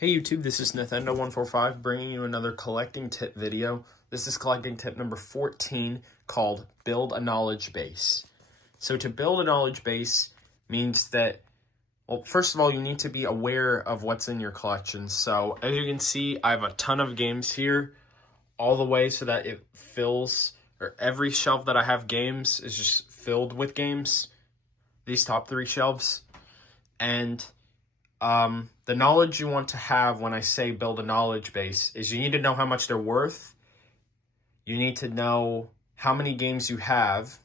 Hey YouTube, this is Nathendo145 bringing you another collecting tip video. This is collecting tip number 14 called Build a Knowledge Base. So to build a knowledge base means that, well, first of all, you need to be aware of what's in your collection. So as you can see, I have a ton of games here all the way so that it fills, or every shelf that I have games is just filled with games. These top three shelves. And the knowledge you want to have when I say build a knowledge base is you need to know how much they're worth. You need to know how many games you have.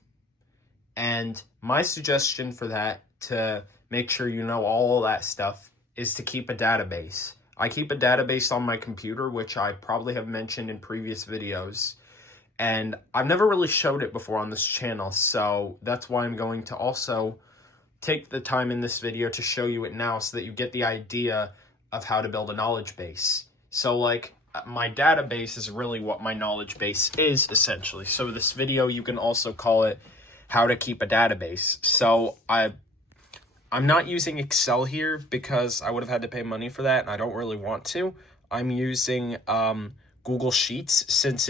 And my suggestion for that, to make sure you know all of that stuff, is to keep a database. I keep a database on my computer, which I probably have mentioned in previous videos. And I've never really showed it before on this channel, so that's why I'm going to also take the time in this video to show you it now so that you get the idea of how to build a knowledge base. So like, my database is really what my knowledge base is, essentially. So this video, you can also call it how to keep a database. So I'm not using Excel here because I would have had to pay money for that, and I don't really want to. I'm using Google Sheets since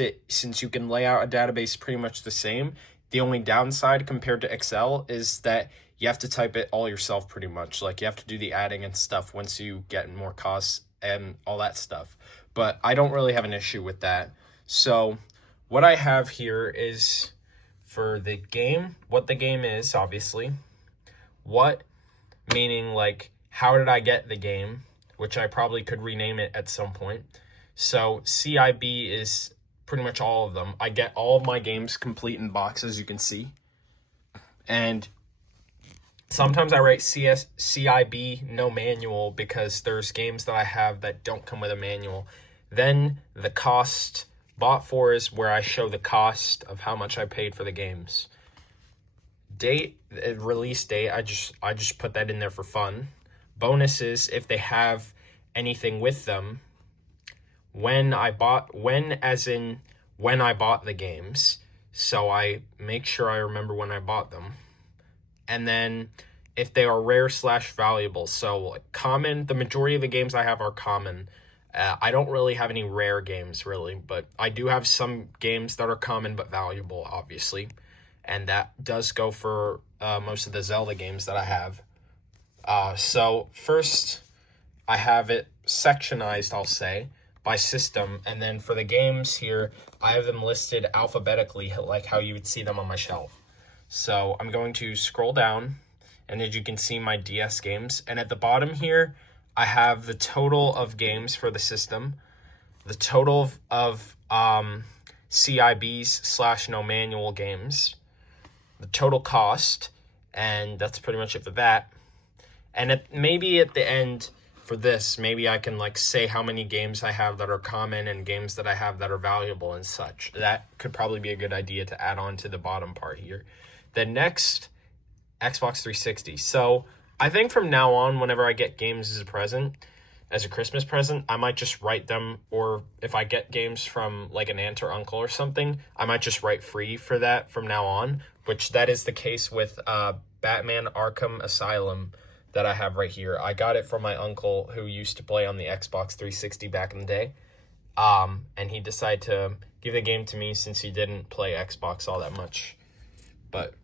you can lay out a database pretty much the same. The only downside compared to Excel is that you have to type it all yourself pretty much. Like, you have to do the adding and stuff once you get more costs and all that stuff. But I don't really have an issue with that. So what I have here is for the game, what the game is, obviously. What, meaning like, how did I get the game? Which I probably could rename it at some point. So CIB is pretty much all of them. I get all of my games complete in boxes, you can see. And sometimes I write CIB no manual because there's games that I have that don't come with a manual. Then the cost bought for is where I show the cost of how much I paid for the games. Date, release date, I just put that in there for fun. Bonuses, if they have anything with them. When I bought the games. So I make sure I remember when I bought them. And then if they are rare / valuable. So like common, the majority of the games I have are common. I don't really have any rare games really, but I do have some games that are common but valuable, obviously. And that does go for most of the Zelda games that I have. So first I have it sectionized, I'll say, by system. And then for the games here, I have them listed alphabetically, like how you would see them on my shelf. So I'm going to scroll down, and as you can see, my DS games. And at the bottom here, I have the total of games for the system, the total of CIBs / no manual games, the total cost, and that's pretty much it for that. And maybe at the end for this, maybe I can like say how many games I have that are common and games that I have that are valuable and such. That could probably be a good idea to add on to the bottom part here. The next, Xbox 360. So I think from now on, whenever I get games as a Christmas present, I might just write them, or if I get games from like an aunt or uncle or something, I might just write free for that from now on, which that is the case with Batman Arkham Asylum that I have right here. I got it from my uncle who used to play on the Xbox 360 back in the day. And he decided to give the game to me since he didn't play Xbox all that much. But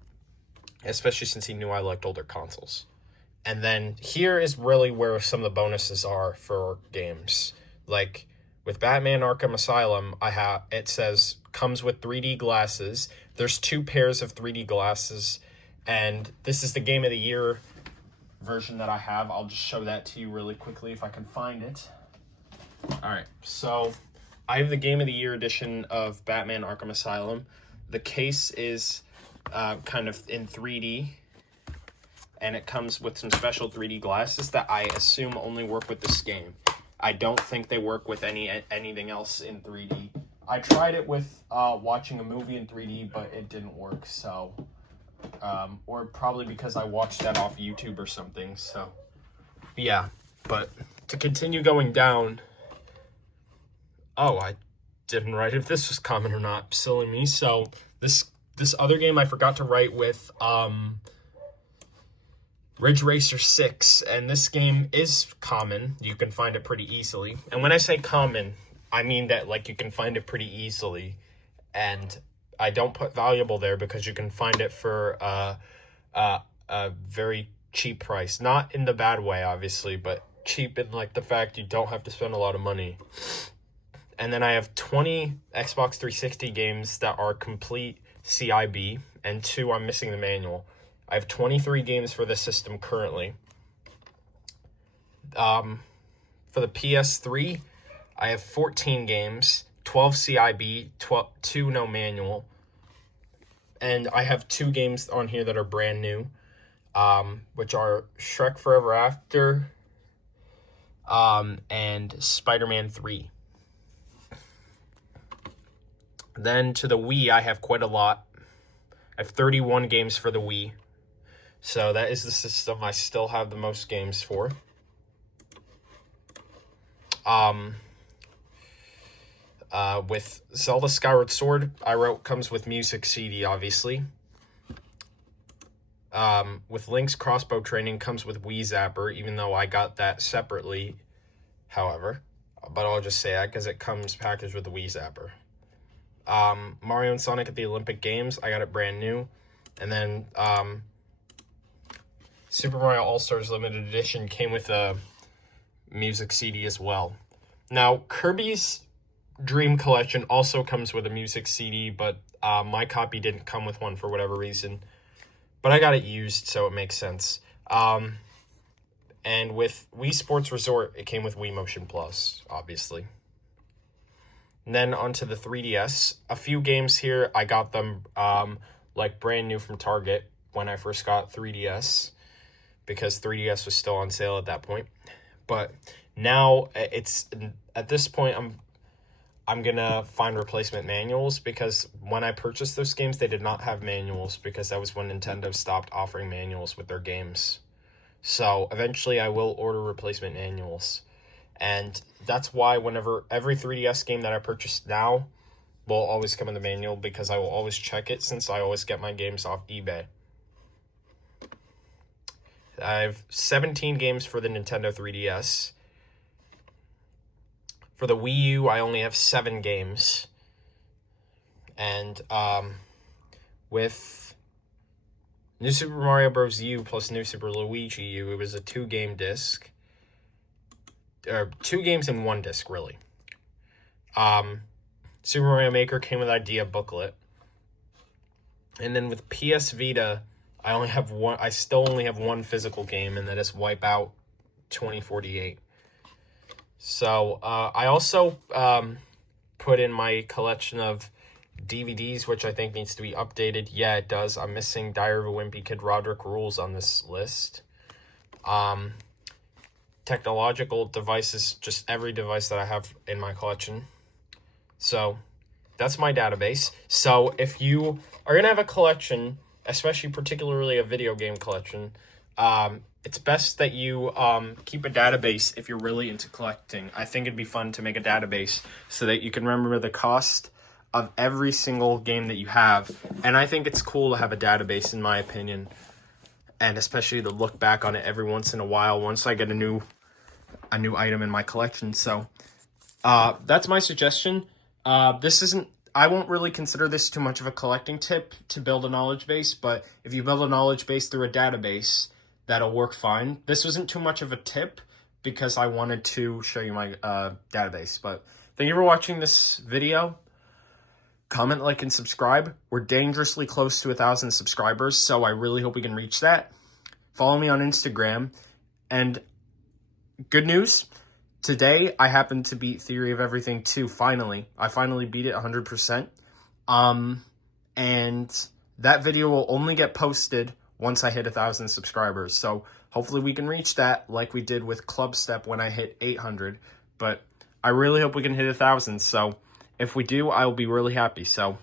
especially since he knew I liked older consoles. And then here is really where some of the bonuses are for games. Like with Batman Arkham Asylum, it says comes with 3D glasses. There's 2 pairs of 3D glasses, and this is the Game of the Year version that I have. I'll just show that to you really quickly if I can find it. All right, so I have the Game of the Year edition of Batman Arkham Asylum. The case is kind of in 3D, and it comes with some special 3D glasses that I assume only work with this game. I don't think they work with anything else in 3D. I tried it with watching a movie in 3D, but it didn't work, so or probably because I watched that off YouTube or something. So yeah, but to continue going down, I didn't write if this was common or not, silly me. So this other game I forgot to write with Ridge Racer 6, and this game is common. You can find it pretty easily. And when I say common, I mean that, like, you can find it pretty easily. And I don't put valuable there because you can find it for a very cheap price. Not in the bad way, obviously, but cheap in, like, the fact you don't have to spend a lot of money. And then I have 20 Xbox 360 games that are complete CIB, and 2 I'm missing the manual. I have 23 games for the system currently. For the PS3, I have 14 games, 12 CIB, 2 no manual. And I have 2 games on here that are brand new, which are Shrek Forever After and Spider-Man 3. Then to the Wii, I have quite a lot. I have 31 games for the Wii. So that is the system I still have the most games for. With Zelda Skyward Sword, comes with music CD, obviously. With Link's Crossbow Training comes with Wii Zapper, even though I got that separately, however. But I'll just say that because it comes packaged with the Wii Zapper. Mario and Sonic at the Olympic Games, I got it brand new. And then, Super Mario All-Stars Limited Edition came with a music CD as well. Now, Kirby's Dream Collection also comes with a music CD, but my copy didn't come with one for whatever reason. But I got it used, so it makes sense. And with Wii Sports Resort, it came with Wii Motion Plus, obviously. And then onto the 3DS. A few games here, I got them like brand new from Target when I first got 3DS, because 3DS was still on sale at that point. But now it's at this point I'm gonna find replacement manuals, because when I purchased those games they did not have manuals, because that was when Nintendo stopped offering manuals with their games. So eventually I will order replacement manuals. And that's why whenever every 3DS game that I purchase now will always come in the manual, because I will always check it, since I always get my games off eBay. I have 17 games for the Nintendo 3DS. For the Wii U, I only have 7 games. And with New Super Mario Bros. U plus New Super Luigi U, it was a 2-game disc. Or 2 games in 1 disc, really. Super Mario Maker came with idea booklet. And then with PS Vita, I still only have 1 physical game, and that is Wipeout 2048. So, I also put in my collection of DVDs, which I think needs to be updated. Yeah, it does. I'm missing Diary of a Wimpy Kid Roderick Rules on this list. Technological devices, just every device that I have in my collection. So, that's my database. So, if you are going to have a collection, especially particularly a video game collection, it's best that you keep a database if you're really into collecting. I think it'd be fun to make a database so that you can remember the cost of every single game that you have. And I think it's cool to have a database, in my opinion, and especially to look back on it every once in a while once I get a new item in my collection. So that's my suggestion. I won't really consider this too much of a collecting tip to build a knowledge base, but if you build a knowledge base through a database, that'll work fine. This wasn't too much of a tip because I wanted to show you my database. But thank you for watching this video. Comment, like, and subscribe. We're dangerously close to 1,000 subscribers, so I really hope we can reach that. Follow me on Instagram. And good news, today I happened to beat Theory of Everything 2, finally. I finally beat it 100%. And that video will only get posted once I hit 1,000 subscribers. So hopefully we can reach that like we did with Club Step when I hit 800. But I really hope we can hit 1,000. So if we do, I will be really happy. So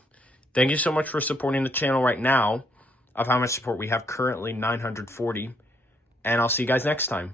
thank you so much for supporting the channel right now. Of how much support we have currently, 940. And I'll see you guys next time.